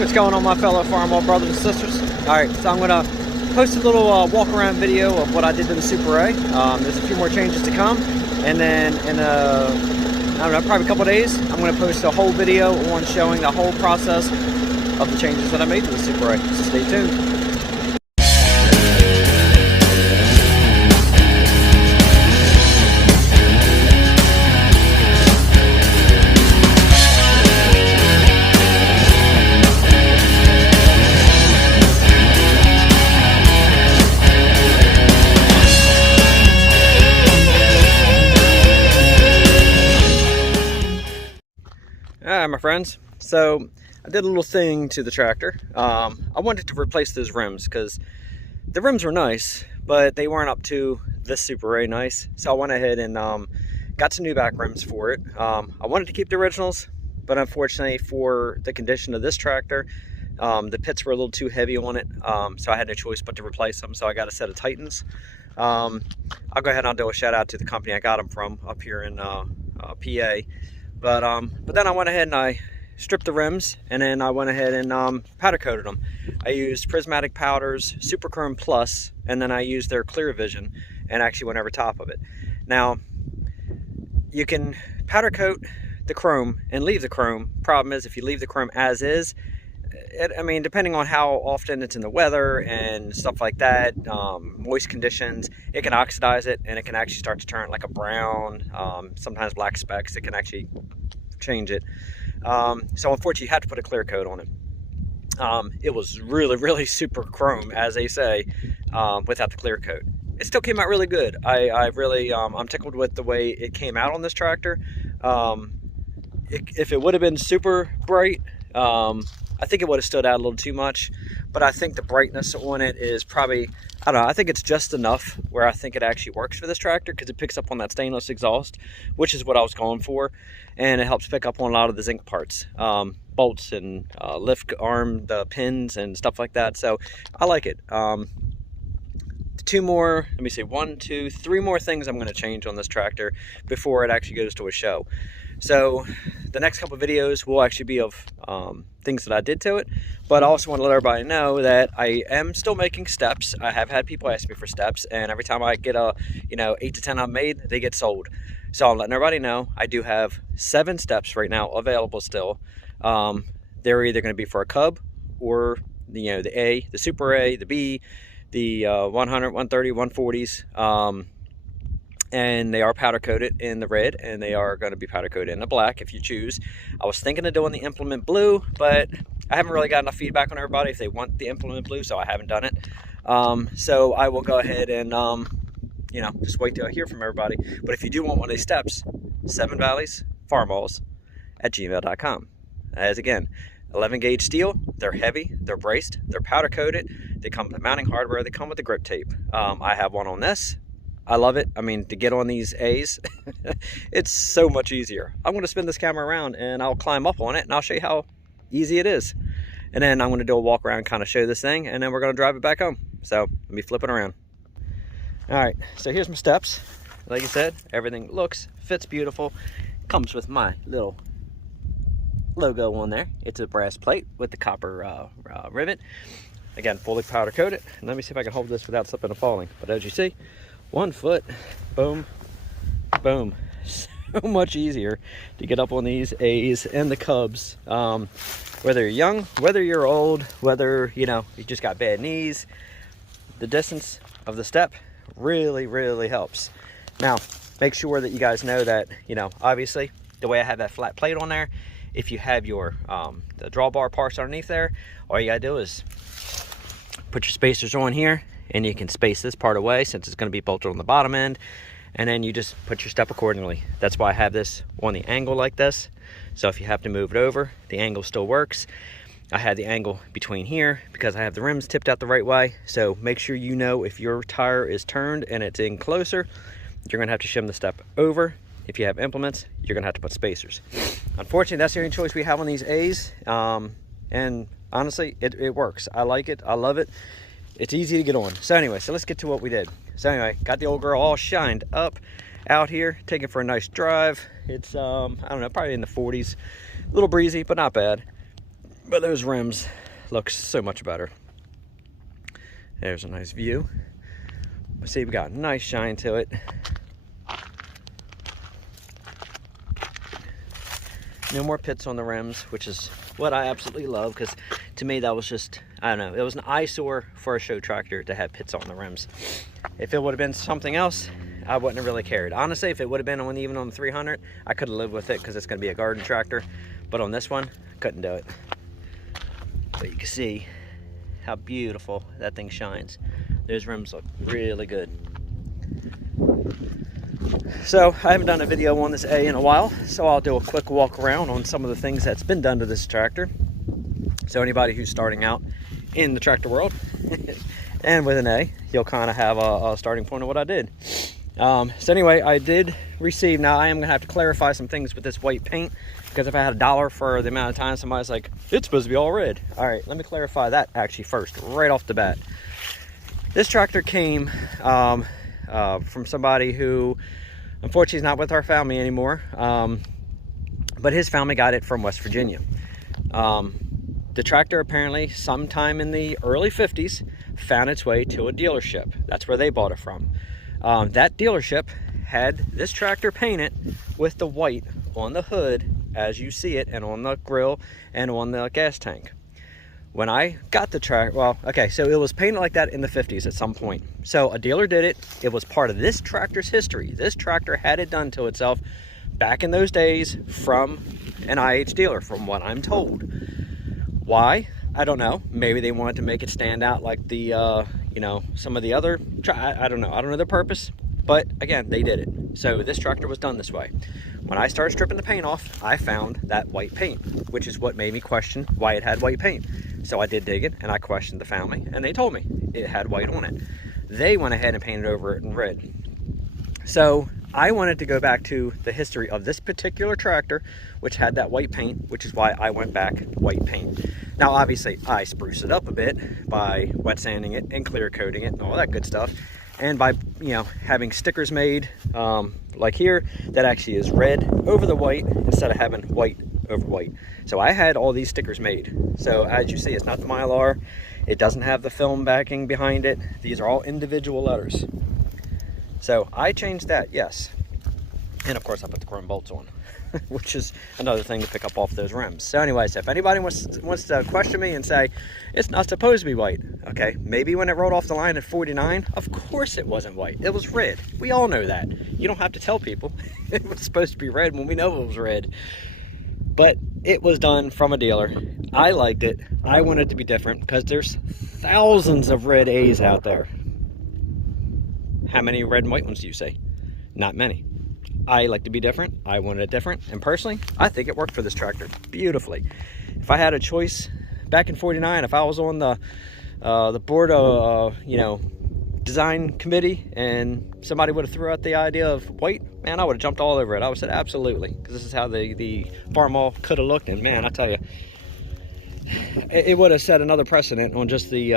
What's going on, my fellow Farmall brothers and sisters? Alright, so I'm going to post a little walk around video of what I did to the Super A. There's a few more changes to come, and then in I don't know, probably a couple days, I'm going to post a whole video on showing the whole process of the changes that I made to the Super A. So stay tuned. Alright, my friends, so I did a little thing to the tractor. I wanted to replace those rims because the rims were nice, but they weren't up to this Super A nice. So I went ahead and got some new back rims for it. I wanted to keep the originals, but unfortunately for the condition of this tractor, the pits were a little too heavy on it, so I had no choice but to replace them. So I got a set of Titans. I'll go ahead and I'll do a shout out to the company I got them from up here in PA. But then I went ahead and I stripped the rims, and then I went ahead and powder coated them. I used Prismatic powders, Super Chrome Plus, and then I used their Clear Vision and actually went over top of it. Now, you can powder coat the chrome and leave the chrome. Problem is, if you leave the chrome as is, I mean, depending on how often it's in the weather and stuff like that, moist conditions, it can oxidize it, and it can actually start to turn like a brown, sometimes black specks. It can actually change it. So unfortunately, you have to put a clear coat on it. It was really super chrome, as they say, without the clear coat. It still came out really good. I'm tickled with the way it came out on this tractor. If it would have been super bright, I think it would have stood out a little too much, but I think the brightness on it is probably, I don't know, I think it's just enough where I think it actually works for this tractor, because it picks up on that stainless exhaust, which is what I was going for, and it helps pick up on a lot of the zinc parts, bolts and lift arm, the pins and stuff like that. So I like it. Two more, let me see, 1, 2, 3 more things I'm going to change on this tractor before it actually goes to a show. So the next couple of videos will actually be of things that I did to it, but I also want to let everybody know that I am still making steps. I have had people ask me for steps, and every time I get 8 to 10 I've made, they get sold. So I'm letting everybody know I do have 7 steps right now available still. They're either going to be for a Cub or the A, the Super A, the B, the 100, 130, 140s. And they are powder coated in the red, and they are going to be powder coated in the black if you choose. I was thinking of doing the implement blue, but I haven't really got enough feedback on everybody if they want the implement blue, so I haven't done it. So I will go ahead and just wait till I hear from everybody. But if you do want one of these steps, 7 Valleys Farmalls at gmail.com. As again, 11 gauge steel. They're heavy, they're braced, they're powder coated, they come with mounting hardware, they come with the grip tape. I have one on this. I love it. I mean, to get on these A's, it's so much easier. I'm going to spin this camera around and I'll climb up on it and I'll show you how easy it is. And then I'm going to do a walk around, kind of show this thing, and then we're going to drive it back home. So let me flip it around. All right, so here's my steps. Like I said, everything fits beautiful. Comes with my little logo on there. It's a brass plate with the copper rivet. Again, fully powder coated. And let me see if I can hold this without slipping and falling. But as you see, 1 foot, boom, boom. So much easier to get up on these A's and the Cubs. Whether you're young, whether you're old, whether you just got bad knees, the distance of the step really helps. Now, make sure that you guys know that, obviously the way I have that flat plate on there, if you have your the drawbar parts underneath there, all you gotta do is put your spacers on here, and you can space this part away since it's going to be bolted on the bottom end, and then you just put your step accordingly. That's why I have this on the angle like this, so if you have to move it over, the angle still works. I had the angle between here because I have the rims tipped out the right way, so make sure you know if your tire is turned and it's in closer, you're going to have to shim the step over. If you have implements, you're going to have to put spacers. Unfortunately, that's the only choice we have on these A's, and honestly, it works. I like it. I love it. It's easy to get on. So anyway, so let's get to what we did. So anyway, got the old girl all shined up out here, taking for a nice drive. It's I don't know, probably in the 40s, a little breezy, but not bad. But those rims look so much better. There's a nice view. See, we got a nice shine to it. No more pits on the rims, which is what I absolutely love, because to me that was just, I don't know, it was an eyesore for a show tractor to have pits on the rims. If it would have been something else, I wouldn't have really cared. Honestly, if it would have been even on the 300, I could have lived with it because it's going to be a garden tractor. But on this one, couldn't do it. But you can see how beautiful that thing shines. Those rims look really good. So I haven't done a video on this A in a while, so I'll do a quick walk around on some of the things that's been done to this tractor. So anybody who's starting out in the tractor world and with an A, you'll kind of have a starting point of what I did. So anyway, I did receive, now I am going to have to clarify some things with this white paint, because if I had $1 for the amount of time somebody's like, it's supposed to be all red. All right, let me clarify that actually first, right off the bat. This tractor came from somebody who, unfortunately, is not with our family anymore, but his family got it from West Virginia. The tractor apparently sometime in the early 50s found its way to a dealership. That's where they bought it from. That dealership had this tractor painted with the white on the hood as you see it, and on the grill and on the gas tank. When I got the tractor, well, okay, so it was painted like that in the 50s at some point. So a dealer did it. It was part of this tractor's history. This tractor had it done to itself back in those days from an IH dealer, from what I'm told. Why? I don't know. Maybe they wanted to make it stand out like the, you know, some of the other, I don't know. I don't know the purpose, but again, they did it. So this tractor was done this way. When I started stripping the paint off, I found that white paint, which is what made me question why it had white paint. So I did dig it, and I questioned the family, and they told me it had white on it. They went ahead and painted over it in red. So I wanted to go back to the history of this particular tractor, which had that white paint, which is why I went back white paint. Now, obviously, I spruced it up a bit by wet sanding it and clear coating it and all that good stuff. And by, you know, having stickers made, like here, that actually is red over the white instead of having white over white. So I had all these stickers made. So as you see, it's not the Mylar. It doesn't have the film backing behind it. These are all individual letters. So I changed that, yes. And of course I put the chrome bolts on, which is another thing to pick up off those rims. So anyway, so if anybody wants to question me and say, it's not supposed to be white. Okay, maybe when it rolled off the line at 49, of course it wasn't white. It was red. We all know that. You don't have to tell people it was supposed to be red when we know it was red. But it was done from a dealer. I liked it. I wanted it to be different because there's thousands of red A's out there. How many red and white ones do you say? Not many. I like to be different. I wanted it different. And personally, I think it worked for this tractor beautifully. If I had a choice back in 49, if I was on the board of, you know, design committee and somebody would have threw out the idea of white, man, I would have jumped all over it. I would have said absolutely, because this is how the Farmall could have looked. And man, I tell you, it would have set another precedent on just the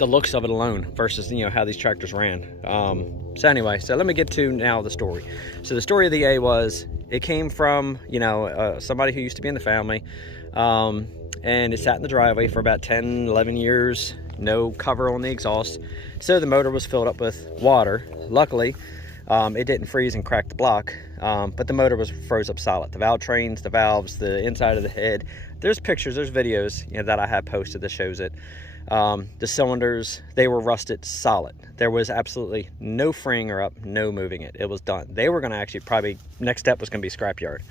looks of it alone versus, you know, how these tractors ran. So anyway, so let me get to now the story. So the story of the A was, it came from, you know, somebody who used to be in the family, and it sat in the driveway for about 10, 11 years, no cover on the exhaust. So the motor was filled up with water. Luckily, it didn't freeze and crack the block, but the motor was froze up solid. The valve trains, the valves, the inside of the head. There's pictures, there's videos, you know, that I have posted that shows it. The cylinders, they were rusted solid. There was absolutely no freeing her up, no moving it. It was done. They were going to actually probably, next step was going to be scrapyard.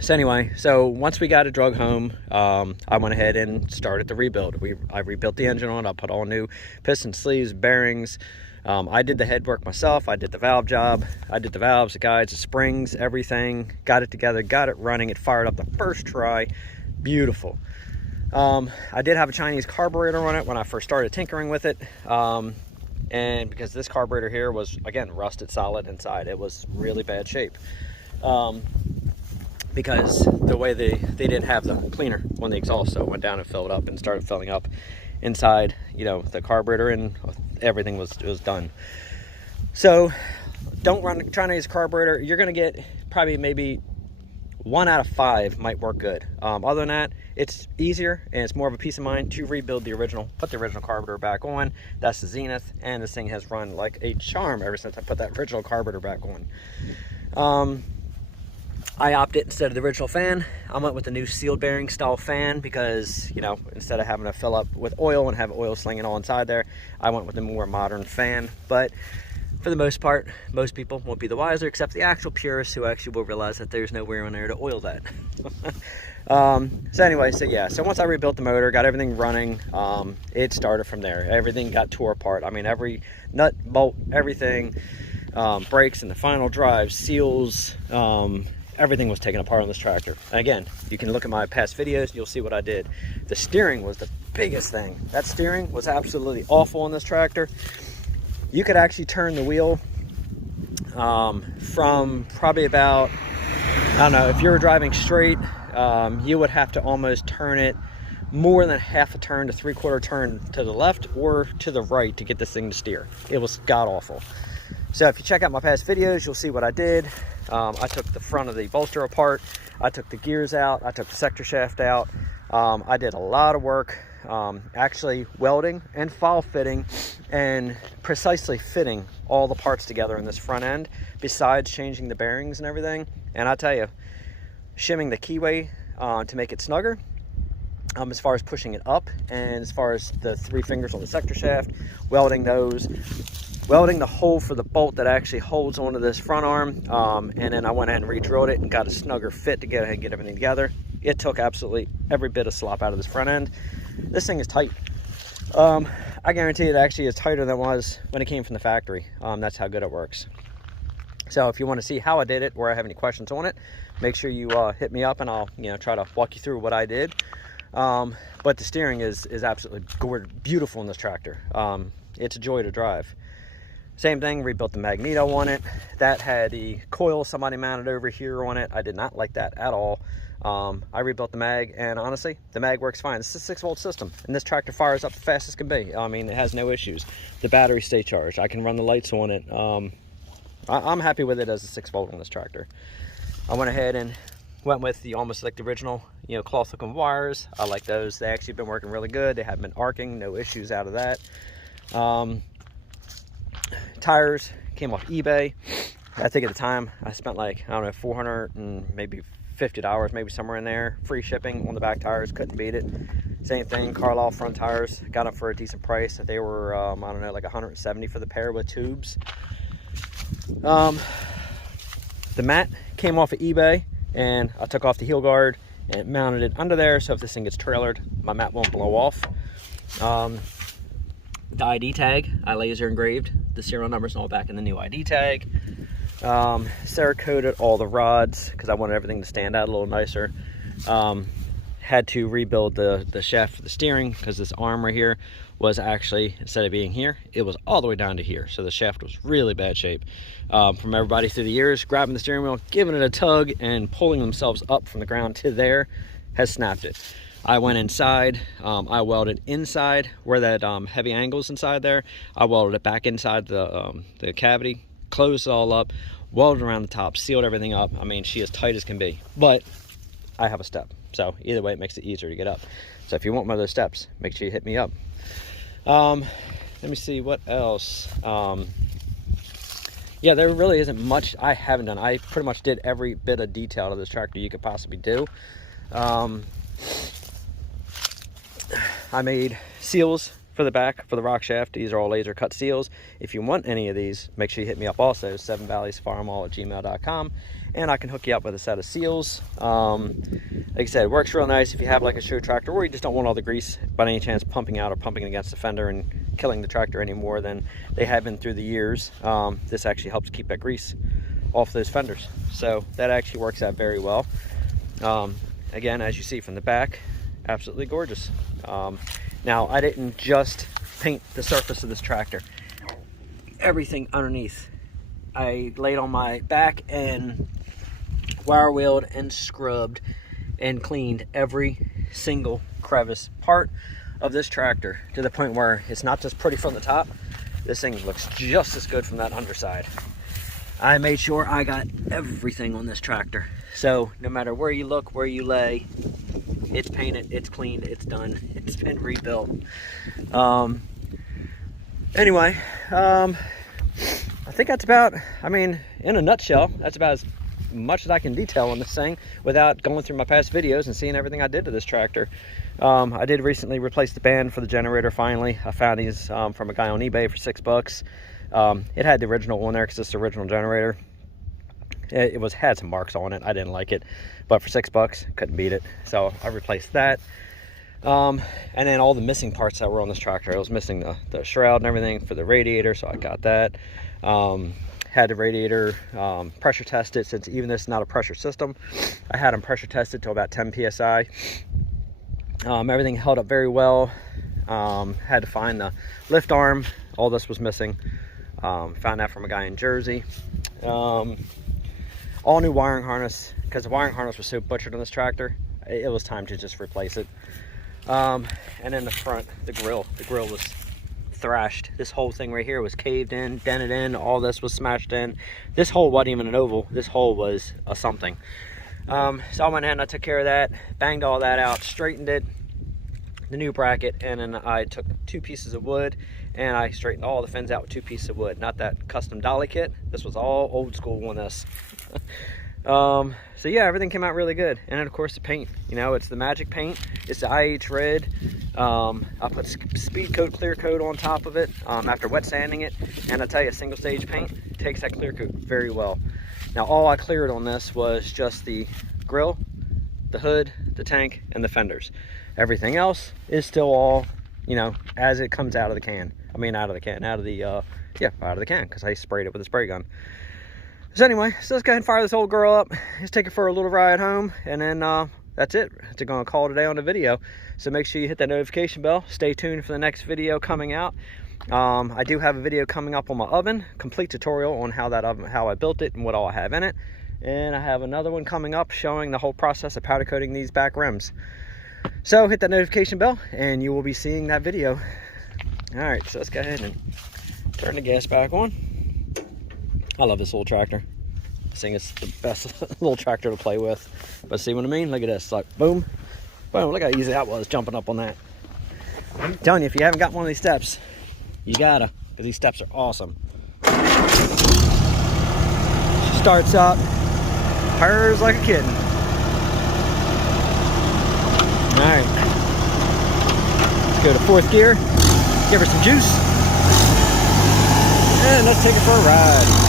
So anyway, so once we got it drug home, I went ahead and started the rebuild. I rebuilt the engine on it. I put all new piston sleeves, bearings. I did the head work myself. I did the valve job. I did the valves, the guides, the springs, everything. Got it together, got it running. It fired up the first try. Beautiful. I did have a Chinese carburetor on it when I first started tinkering with it. And because this carburetor here was, again, rusted solid inside, it was really bad shape. Because the way they didn't have the cleaner on the exhaust, so it went down and filled up and started filling up inside, you know, the carburetor, and everything was done. So don't run a Chinese carburetor. You're going to get probably maybe 1 out of 5 might work good. Other than that, it's easier and it's more of a peace of mind to rebuild the original, put the original carburetor back on. That's the Zenith, and this thing has run like a charm ever since I put that original carburetor back on. I opted, instead of the original fan, I went with the new sealed bearing style fan because, you know, instead of having to fill up with oil and have oil slinging all inside there, I went with the more modern fan. But for the most part, most people won't be the wiser, except the actual purists who actually will realize that there's nowhere on there to oil that. So anyway, so once I rebuilt the motor, got everything running, it started from there. Everything got tore apart. I mean, every nut, bolt, everything, brakes and the final drive, seals, everything was taken apart on this tractor. And again, you can look at my past videos, you'll see what I did. The steering was the biggest thing. That steering was absolutely awful on this tractor. You could actually turn the wheel from probably about, I don't know, if you were driving straight, you would have to almost turn it more than half a turn to 3/4 turn to the left or to the right to get this thing to steer. It was god awful. So if you check out my past videos, you'll see what I did. I took the front of the bolster apart, I took the gears out, I took the sector shaft out. I did a lot of work actually welding and file fitting and precisely fitting all the parts together in this front end, besides changing the bearings and everything. And I tell you, shimming the keyway to make it snugger, as far as pushing it up, and as far as the 3 fingers on the sector shaft, welding those, welding the hole for the bolt that actually holds onto this front arm, and then I went ahead and re-drilled it and got a snugger fit to get ahead and get everything together. It took absolutely every bit of slop out of this front end. This thing is tight. I guarantee it actually is tighter than it was when it came from the factory. That's how good it works. So if you want to see how I did it or I have any questions on it, make sure you hit me up and I'll try to walk you through what I did. But the steering is absolutely gorgeous, beautiful in this tractor. It's a joy to drive. Same thing, rebuilt the magneto on it. That had the coil somebody mounted over here on it. I did not like that at all. I rebuilt the mag, and honestly, the mag works fine. It's a 6-volt system, and this tractor fires up the fastest it can be. I mean, it has no issues. The batteries stay charged. I can run the lights on it. I'm happy with it as a 6-volt on this tractor. I went ahead and went with the almost like the original, cloth looking wires. I like those. They actually have been working really good. They haven't been arcing, no issues out of that. Tires came off eBay. I think at the time I spent like, I don't know, $400 and maybe $50, maybe somewhere in there. Free shipping on the back tires, couldn't beat it. Same thing, Carlisle front tires, got them for a decent price. They were, I don't know, like $170 for the pair with tubes. The mat came off of eBay, and I took off the heel guard and mounted it under there, so if this thing gets trailered, my mat won't blow off. The ID tag, I laser engraved the serial numbers and all back in the new ID tag. Cerakoted all the rods because I wanted everything to stand out a little nicer. Had to rebuild the shaft for the steering because this arm right here was actually, instead of being here, it was all the way down to here. So the shaft was really bad shape. From everybody through the years, grabbing the steering wheel, giving it a tug, and pulling themselves up from the ground to there, has snapped it. I went inside, I welded inside where that heavy angle's inside there. I welded it back inside the cavity, closed it all up, welded around the top, sealed everything up. I mean, she is tight as can be, but I have a step. So either way, it makes it easier to get up. So if you want one of those steps, make sure you hit me up. Let me see what else. Yeah, there really isn't much I haven't done. I pretty much did every bit of detail to this tractor you could possibly do. I made seals for the back for the rock shaft. These are all laser cut seals. If you want any of these, make sure you hit me up also, 7valleysfarmall@gmail.com, and I can hook you up with a set of seals. Like I said, it works real nice if you have like a show tractor or you just don't want all the grease by any chance pumping out or pumping against the fender and killing the tractor any more than they have been through the years. This actually helps keep that grease off those fenders, so that actually works out very well. Again, as you see from the back, absolutely gorgeous. Now, I didn't just paint the surface of this tractor. Everything underneath, I laid on my back and wire wheeled and scrubbed and cleaned every single crevice part of this tractor to the point where it's not just pretty from the top. This thing looks just as good from that underside. I made sure I got everything on this tractor. So no matter where you look, where you lay, it's painted, it's cleaned, it's done, it's been rebuilt. Anyway, I think that's about, I mean, in a nutshell, that's about as much as I can detail on this thing without going through my past videos and seeing everything I did to this tractor. I did recently replace the band for the generator finally. I found these from a guy on eBay for $6. It had the original on there because it's the original generator. It had some marks on it. I didn't like it, but for $6, couldn't beat it. So I replaced that. And then all the missing parts that were on this tractor. I was missing the shroud and everything for the radiator, so I got that. Had the radiator pressure tested, since even this is not a pressure system. I had them pressure tested to about 10 psi. Everything held up very well. Had to find the lift arm. All this was missing. Found that from a guy in Jersey. All new wiring harness, because the wiring harness was so butchered on this tractor, it was time to just replace it. And then the front, the grill was thrashed. This whole thing right here was caved in, dented in, all this was smashed in. This hole wasn't even an oval, this hole was a something. So I went in and I took care of that, banged all that out, straightened it, the new bracket, and then I took 2 pieces of wood and I straightened all the fins out with 2 pieces of wood. Not that custom dolly kit, this was all old school on this. So yeah, everything came out really good. And then of course the paint, you know, it's the magic paint, it's the IH red. I put speed coat, clear coat on top of it after wet sanding it, and I tell you, single stage paint takes that clear coat very well. Now all I cleared on this was just the grill, the hood, the tank, and the fenders. Everything else is still all, you know, as it comes out of the can. I mean out of the can, out of the can, because I sprayed it with a spray gun. So anyway, so let's go ahead and fire this old girl up. Let's take her for a little ride home, and then that's it. It's going to call it a day on the video. So make sure you hit that notification bell. Stay tuned for the next video coming out. I do have a video coming up on my oven, complete tutorial on how I built it and what all I have in it. And I have another one coming up showing the whole process of powder coating these back rims. So hit that notification bell and you will be seeing that video. All right, so let's go ahead and turn the gas back on. I love this little tractor. I think it's the best little tractor to play with. But see what I mean? Look at this, like boom, boom, look how easy that was jumping up on that. I'm telling you, if you haven't got one of these steps, you gotta, because these steps are awesome. She starts up, purrs like a kitten. All right, let's go to 4th gear, give her some juice, and let's take her for a ride.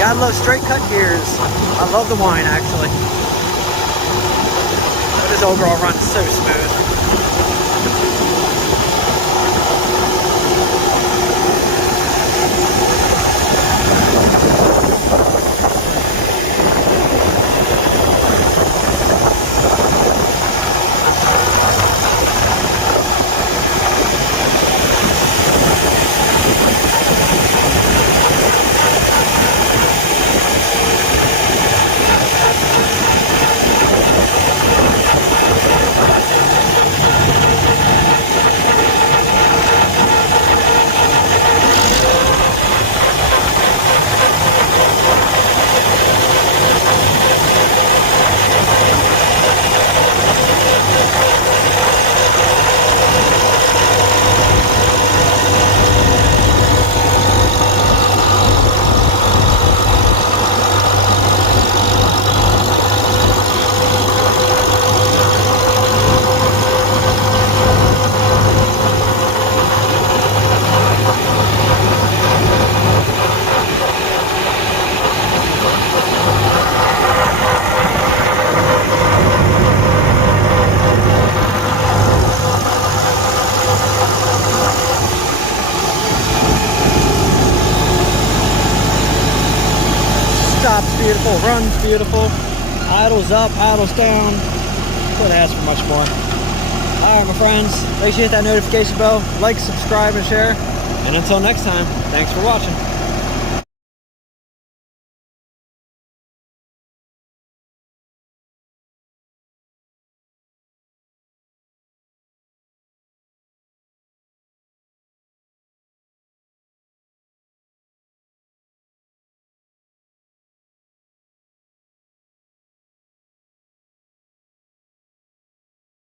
Gotta love straight cut gears. I love the whine actually. But this old girl runs so smooth. Stops beautiful, runs beautiful, idles up, idles down. Couldn't ask for much more. Alright my friends, make sure you hit that notification bell, like, subscribe, and share. And until next time, thanks for watching.